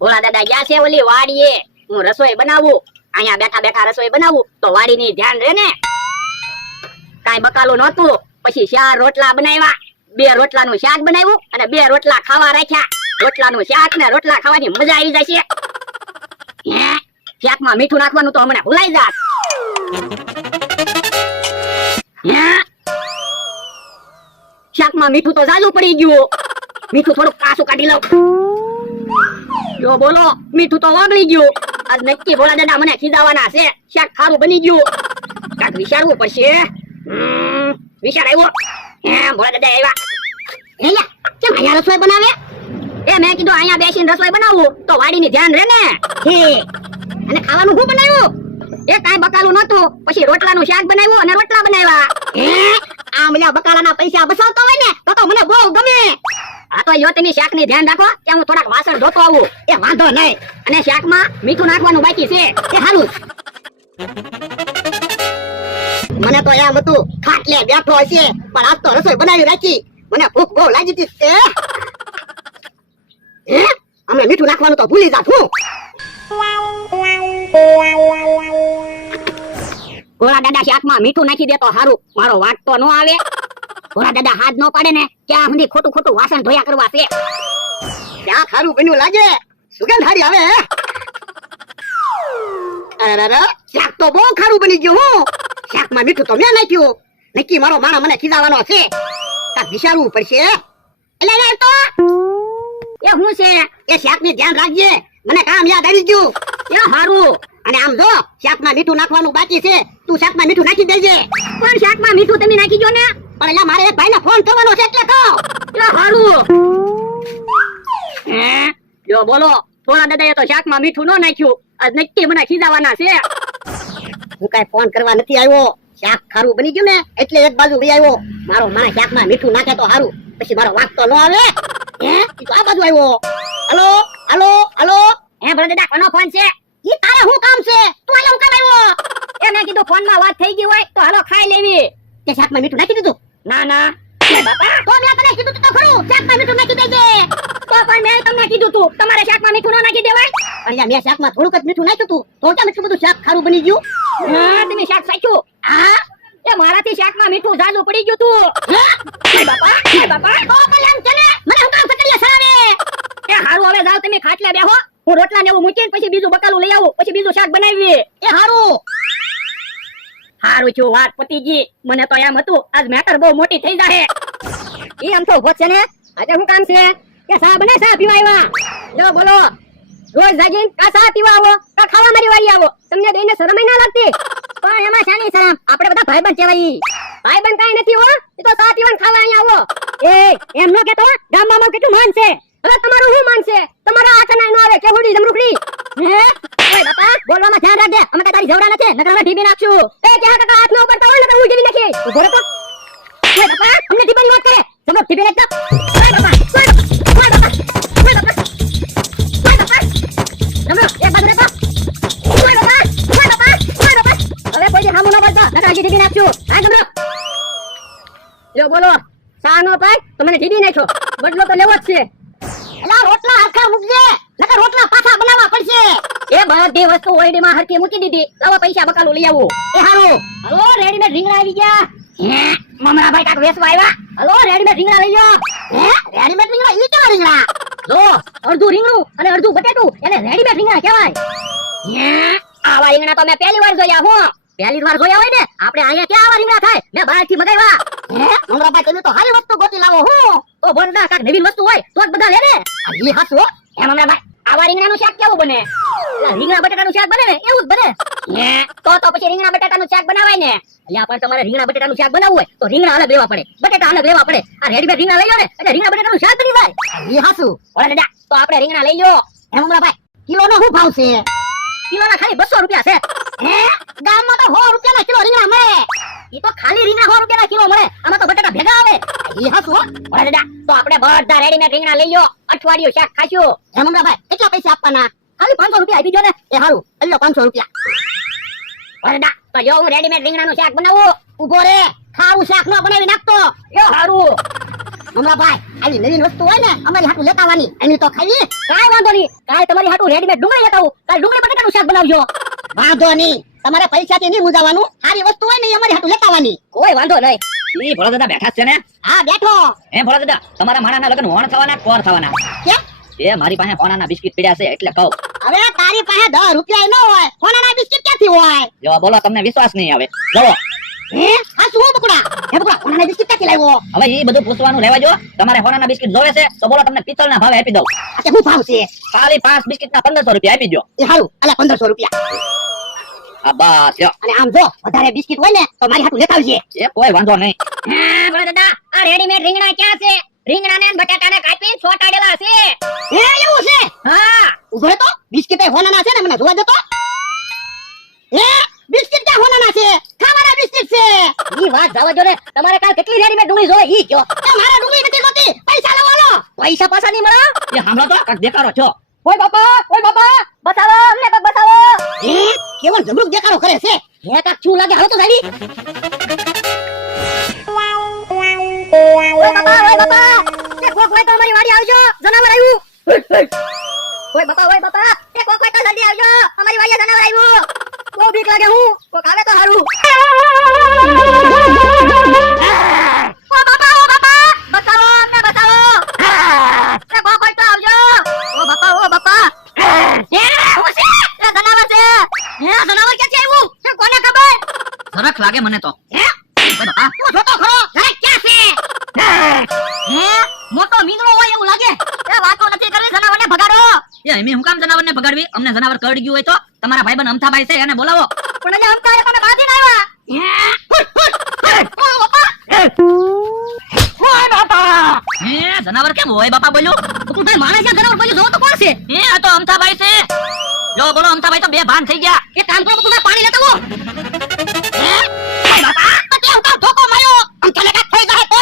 ભોળા દાદા ગયા છે ઓલી વાડીએ, હું રસોઈ બનાવું, અહીંયા બેઠા બેઠા રસોઈ બનાવું તો વાડીની ધ્યાન રહે ને. કાઈ બકાલું નહોતું, પછી 4 રોટલા બનાવ્યા, 2 રોટલાનું શાક બનાવ્યું અને 2 રોટલા ખાવા રાખ્યા. રોટલાનું શાક ને રોટલા ખાવાની મજા આવી જાય છે. શાકમાં મીઠું નાખવાનું તો હમણાં ભૂલાઈ જાત. શાકમાં મીઠું તો જાજુ પડી ગયું, મીઠું થોડુંક કાસું કાઢી લઉં. જો બોલો, મીઠું તો ઓગળી ગયું. આજ નક્કી ભોળા દાદા મને ખીજાવાના છે. શાક ખારું બની ગયું, કાંઈક વિચારવું પડશે. વિચાર આવ્યો. ભોળા દાદા આવ્યા. કેમ અહીંયા રસોઈ બનાવે? મેં કીધું અહીંયા બેસીને રસોઈ બનાવું તો વાડીની ધ્યાન રહે ને. અને ખાવાનું શું બનાવ્યું? કાંઈ બકાલું નહોતું, પછી રોટલાનું શાક બનાવ્યું અને રોટલા બનાવ્યા. આ મને બકાલાના પૈસા બસાવતો હોય ને તો મને બહુ ગમે. આ તો યો તમે શાકની ધ્યાન રાખો કે હું થોડાક વાસણ ધોતો આવું. વાંધો નહીં. અને શાકમાં મીઠું નાખવાનું બાકી છે. સારું. મને તો એમ હતું ખાટલે બેઠો હશે, પણ આજ તો રસોઈ બનાવી રાખી. મને ભૂખ બહુ લાગી હતી. અમે મીઠું નાખવાનું તો ભૂલી જાત હું. ભોળા દાદા શાકમાં મીઠું નાખી દે તો સારું, મારો વાટ તો ન આવે. ભોળા દાદા હાથ ન પાડે ને ત્યાં સુધી ખોટું ખોટું વાસણ ધોયા કરવા છે. ત્યાં ખારું બન્યું લાગે, સુગંધ હારી આવે. અરે શાક તો બહુ ખારું બની ગયું. હું શાકમાં મીઠું તો મેં નાખ્યું. નક્કી મારો માણસ મને ખીજાવાનો છે. કાંઈક વિચારવું પડશે. એટલે તો એ હું છે એ શાકની ધ્યાન રાખજે. મને કામ યાદ આવી ગયું. એ હારું. અને આમ જો શાકમાં મીઠું નાખવાનું બાકી છે, તું શાકમાં મીઠું નાખી દેજે. પણ શાકમાં મીઠું તમે નાખી દો ને. પણ એટલે મારે એક ભાઈને ફોન કરવાનો છે એટલે તો. એ હારું. જો બોલો, ભોળા દાદાએ તો શાકમાં મીઠું ન નાખ્યું. આજ નક્કી મને ખીજાવાના છે. હું કઈ ફોન કરવા નથી આવ્યો. શાક ખારું બની ગયું ને એટલે એક બાજુ લઈ આવ્યો. મારો માણસ શાકમાં મીઠું નાખે તો હારું, પછી મારો વાંક તો ન આવે. આ બાજુ આવ્યો. Hello hello hello. ભોળા દાદા કોનો ફોન છે? ઈ તારે શું કામ છે? તું આયો હું કામ આવ્યો? મેં કીધું ફોનમાં વાત થઈ ગઈ હોય તો હાલો ખાઈ લેવી. તે શાકમાં મીઠું નાખી દીધું? ના ના. બાપા તો મેં તને કીધું તો ખરું શાકમાં મીઠું નાખી દેજે. તો પણ મેં તમને કીધું તું તમારે શાકમાં મીઠું ન નાખી દેવાય. પણ મેં શાકમાં થોડુંક જ મીઠું નાખ્યું તું તો કેમ એટલું બધું શાક ખારું બની ગયું? તમે શાક સાચ્યું? મારાથી શાકમાં મીઠું જાજુ પડી ગયું તું. બાપા બાપા તો કલ્યાણ છે ને મને હું કામ સકરિયા સરાવે. હારું, હવે જાવ તમે ખાટલે બેહો. હું રોટલા ને એવું મૂકીને પછી બીજું બકાલું લઈ આવું, પછી બીજું શાક બનાવી. હારું છું, વાત પતી ગઈ. મને તો એમ હતું આજ મેટર બહુ મોટી થઈ જાહે. એમ તો ઉભો છે ને. આજે શું કામ છે? કે સા બને સા પીવા આવ્યા. લો બોલો, રોજ જાગીને કા સા પીવા આવો કા ખાવા મારી વાળી આવો. તમને બેને શરમ ના લાગતી? પણ એમાં શાની શરમ? આપણે બધા ભાઈબંધ કહેવાય. ભાઈબંધ કાઈ નથી હો, એ તો સા પીવાને ખાવા અહીંયા આવો. એમ નો કેતો ગામમાં કેટલું માન છે. હવે તમારું શું માન છે? તમારા આચનાય નો આવે કેવડી જમરૂખડી. ઓય બાપા, બોલવામાં ધ્યાન રાખજે. અમે કઈ તારી જવડા નથી, નકર અમે ઢીબી નાખશું. ક્યાં કાકા હાથ ન ઉપડતા હોય નકર હું ઢીબી નાખી. ઉભો રહો તો. ઓય બાપા, અમને ઢીબાની વાત કરે. જમરૂખ ઢીબી નાખજો. ઓય બાપા, ઓય બાપા, ઓય બાપા, ઓય બાપા. જમરૂખ એક બાજુ રહેતો. ઓય બાપા, ઓય બાપા, ઓય બાપા. હવે કોઈ જે સામું ન બોલતા, નકર હજી ઢીબી નાખશું. હા જમરૂખ. જો બોલો, સા નો પાય તો મને ઢીબી નાખો. બદલો તો લેવો જ છે. એલા રોટલા હરખા મૂકજે, નકર રોટલા પાછા બનાવવા પડશે. એ બધી વસ્તુ ઓયડીમાં હરખી મૂકી દીધી. લાવો પૈસા બકાલું લઈ આવો. હારું. હલો, રેડીમેડ રીંગણા આવી ગયા. મમરાભાઈ કાક વેચવા આવ્યા. હલો, રેડીમેડ રીંગણા લઈ લો. રેડીમેડ રીંગણા? ઈ કેવા રીંગણા? જો અડધું રીંગણું અને અડધું બટેટું, એને રેડીમેડ રીંગણા કહેવાય. આવા રીંગણા તો મેં પહેલી વાર જોયા. હું પહેલી વાર જોયા હોય ને, આપણે અહીંયા ક્યાં આવા રીંગણા થાય? મેં બહારથી મગાવ્યા. મમરાભાઈ તમે તો સારી વસ્તુ ગોતી લાવો. હું તો બોલના કાક નવી વસ્તુ હોય તો જ બધા લે ને. ઈ હાચું. મમરાભાઈ આવા રીંગણાનું શાક કેવું બને? રીંગણા બટાટાનું શાક બને ને એવું જ બને. તો પછી રીંગણા બટાટાનું શાક બનાવાય ને. એટલે પણ તમારે રીંગણા બટાટાનું શાક બનાવવું હોય તો રીંગણા અલગ લેવા પડે, બટાટા અલગ લેવા પડે. આ રેડીમેડ રીંગણા લઈ લો ને એટલે રીંગણા બટાટાનું શાક બની જાય. ઈ હાચું. ઓલા દાદા તો આપણે રીંગણા લઈ લો. મમરાભાઈ કિલોનો શું ભાવ છે? કિલોના ખાલી 200 રૂપિયા છે. ગામમાં તો 100 રૂપિયાના કિલો રીંગણા મળે. ઈ તો ખાલી રીંગણા 100 રૂપિયાના કિલો મળે. આમાં તો બટાટા ભેગા આવે. ઈ હાચું. ઓલા દાદા તો આપણે બધા રેડીમેડ રીંગણા લઈ લો. અઠવાડિયું શાક ખાશું. મમરાભાઈ કેટલા પૈસા આપવાના? ખાલી 500 રૂપિયા આપી દો ને. એ હારું, લઈ લો 500 રૂપિયા. ઓલા દાદા તો જો હું રેડીમેડ રીંગણાનું શાક બનાવું. ઉભો રે, ખાવું શાક ન બનાવી નાખતો. એ હારું. ભાઈ આવી નવીન વસ્તુ હોય ને અમારી હાટુ લેતા આવવાની એની તો ખાવી કાઈ વાંધો નહીં કાઈ તમારી હાટુ રેડીમેડ ડુંગળી લેતા આવું કાલ ડુંગળી બટાકાનું શાક બનાવજો વાંધો નહીં તમારે પૈસાથી નહીં મુજાવાનું સારી વસ્તુ હોય ને અમારી હાટુ લેતા આવવાની કોઈ વાંધો નહીં ઈ ભોળા દાદા બેઠા જ છે ને? હા બેઠો હે ભોળા દાદા, તમારા માણાના લગ્ન હોણ થવાના કોર થવાના? કેમ એ મારી પાસે હોણાના બિસ્કિટ પડ્યા છે એટલે કહું. હવે તારી પાસે 10 રૂપિયા ન હોય હોનાના બિસ્કિટ ક્યાંથી હોય જો બોલો, તમને વિશ્વાસ નહીં આવે. જોવો હે આ શું બકુડા હે બકુડા હોનાના બિસ્કિટ ક્યાંથી લાવ્યો હવે ઈ બધું પૂછવાનું રહેવા જો. તમારે હોણાના બિસ્કિટ જોવે છે તો બોલો, તમને પિત્તળના ભાવે આપી દઉં. આ શું ભાવ છે ખાલી 5 બિસ્કિટના 1500 રૂપિયા આપી દો. એ હારું અલા 1500 રૂપિયા આ બસ લ્યો. અને આમ જો વધારે બિસ્કિટ હોય ને તો મારી હાટુ લેતા આવજે એ કોઈ વાંધો નહીં. હા બોલો દાદા આ રેડીમેડ રીંગણા ક્યાં છે રીંગણાને અને બટાટાને કાપી છોટાડેલા છે હે એવું છે હા ઉભો રહે તો બિસ્કિટ એ હોનાના છે ને મને જોવા દે તો હે બિસ્કિટ ક્યાં હોનાના છે ખાવાના બિસ્કિટ છે ઈ વાત જવા દો ને તમારે કાલ કેટલી રેડીમેડ ડુંગળી જોવે ઈ કયો એ મારે ડુંગળી નથી જોતી પૈસા લાવો લો પૈસા પાછા નહીં મળો એ સાંભળો તો, કાંઈક દેખાડો છો. ઓય બાપા બતાવો અમને તો બતાવો હે કેવળ જબરૂક દેખાડો કરે છે હે કાક શું લાગે હાલો તો સાડી ઓય બાપા એ કોક હોય તો અમારી વાડી આવજો જનાવર આવ્યું ઓય બાપા એ કોક હોય તો જલ્દી આવજો અમારી વાડીએ જનાવર આવ્યું બહુ બીક લાગે હું કોક આવે તો હારું ઓ બાપા બતાવો અમને બતાવો એ કોક હોય તો આવજો ઓ બાપા એ હું છે એ જનાવર છે હે જનાવર ક્યાંથી આવ્યું એ કોને ખબર સરસ લાગે મને તો. હે ઓય બાપા, તું જોતો ખરો હે ક્યાં છે હે મોટો મીંદડો હોય એવું લાગે એ વાતો નથી કરવી જનાવરને ભગાડો એ અમે હું કામ જનાવરને ભગાડવી? અમને જનાવર કરડી ગયું હોય તો તમારા ભાઈબંધ અમથાભાઈ છે એને બોલાવો. પણ એટલે અમતારે તમે બાંધીને આવ્યા ઓય બાપા હે જનાવર કેમ હોય બાપા બોલ્યું? તું ભાઈ માણસ છે જનાવર બોલ્યું જોવો તો કોણ છે હે આ તો અમથાભાઈ છે. જો બોલો, અમથાભાઈ તો બે ભાન થઈ ગયા. એ કામ કરો તું પાણી લેતા હો હે ઓય બાપા તે હું કામ ધોકો માર્યો અમથા લેકા થઈ જાય તો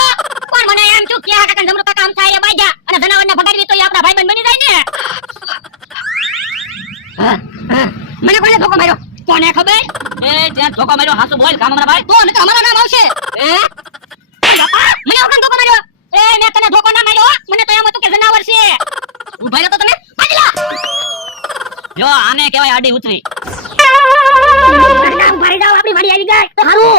કોણ મને એમ છું કે આ કાકા જમરૂ કાકા અમથા એ બાજા અને જનાવરને ભગાડવી તો એ આપણા ભાઈબંધ બની જાય ને મને કોણે ધોકો માર્યો કોને ખબર એ ત્યાં ધોકો માર્યો, હાસુ બોલ કામ અમારા ભાઈ. તો ને અમારું નામ આવશે હે ઓય બાપા મને ઓકન ધોકો માર્યો એ મેં તને ધોકો ના માર્યો મને તો એમ હતું કે જનાવર છે ઉભા રહો તો તમે પાછલા જો આને કહેવાય આડી ઉતરી. ઉભા રહી જાઓ આપણી વાડી આવી જાય તો હારું